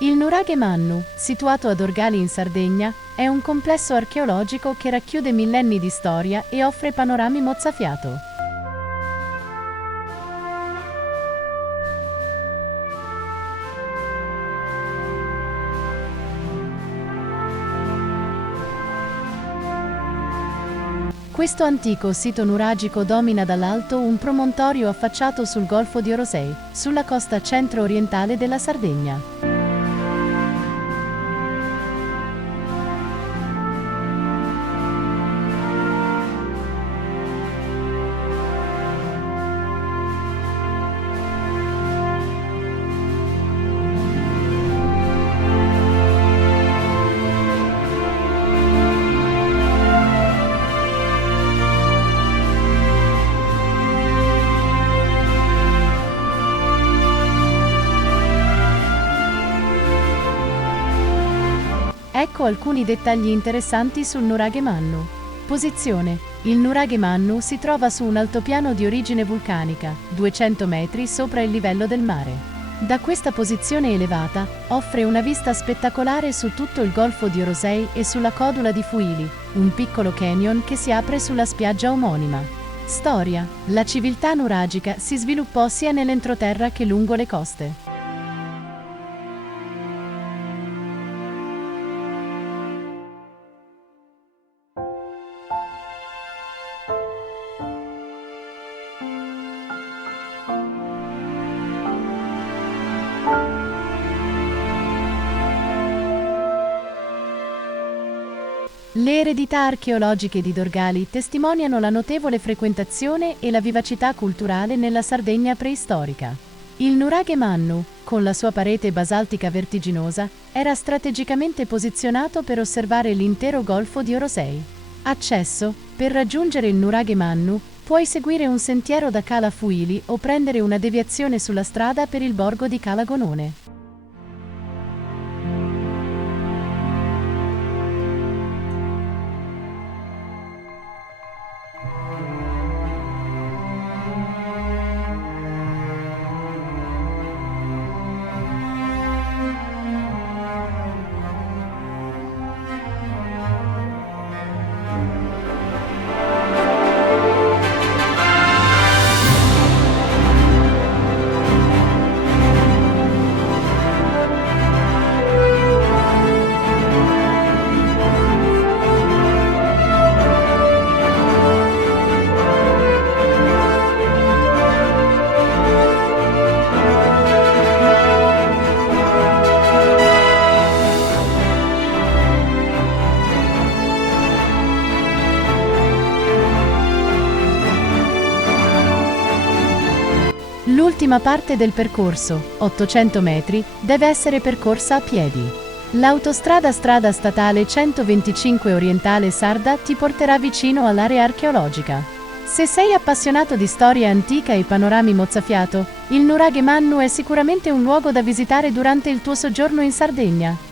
Il Nuraghe Mannu, situato ad Orgali in Sardegna, è un complesso archeologico che racchiude millenni di storia e offre panorami mozzafiato. Questo antico sito nuragico domina dall'alto un promontorio affacciato sul Golfo di Orosei, sulla costa centro-orientale della Sardegna. Ecco alcuni dettagli interessanti sul Nuraghe Mannu. Posizione. Il Nuraghe Mannu si trova su un altopiano di origine vulcanica, 200 metri sopra il livello del mare. Da questa posizione elevata, offre una vista spettacolare su tutto il Golfo di Orosei e sulla Codula di Fuili, un piccolo canyon che si apre sulla spiaggia omonima. Storia. La civiltà nuragica si sviluppò sia nell'entroterra che lungo le coste. Le eredità archeologiche di Dorgali testimoniano la notevole frequentazione e la vivacità culturale nella Sardegna preistorica. Il Nuraghe Mannu, con la sua parete basaltica vertiginosa, era strategicamente posizionato per osservare l'intero Golfo di Orosei. Accesso. Per raggiungere il Nuraghe Mannu, puoi seguire un sentiero da Cala Fuili o prendere una deviazione sulla strada per il borgo di Cala Gonone. L'ultima parte del percorso, 800 metri, deve essere percorsa a piedi. L'autostrada strada statale 125 Orientale Sarda ti porterà vicino all'area archeologica. Se sei appassionato di storia antica e panorami mozzafiato, il Nuraghe Mannu è sicuramente un luogo da visitare durante il tuo soggiorno in Sardegna.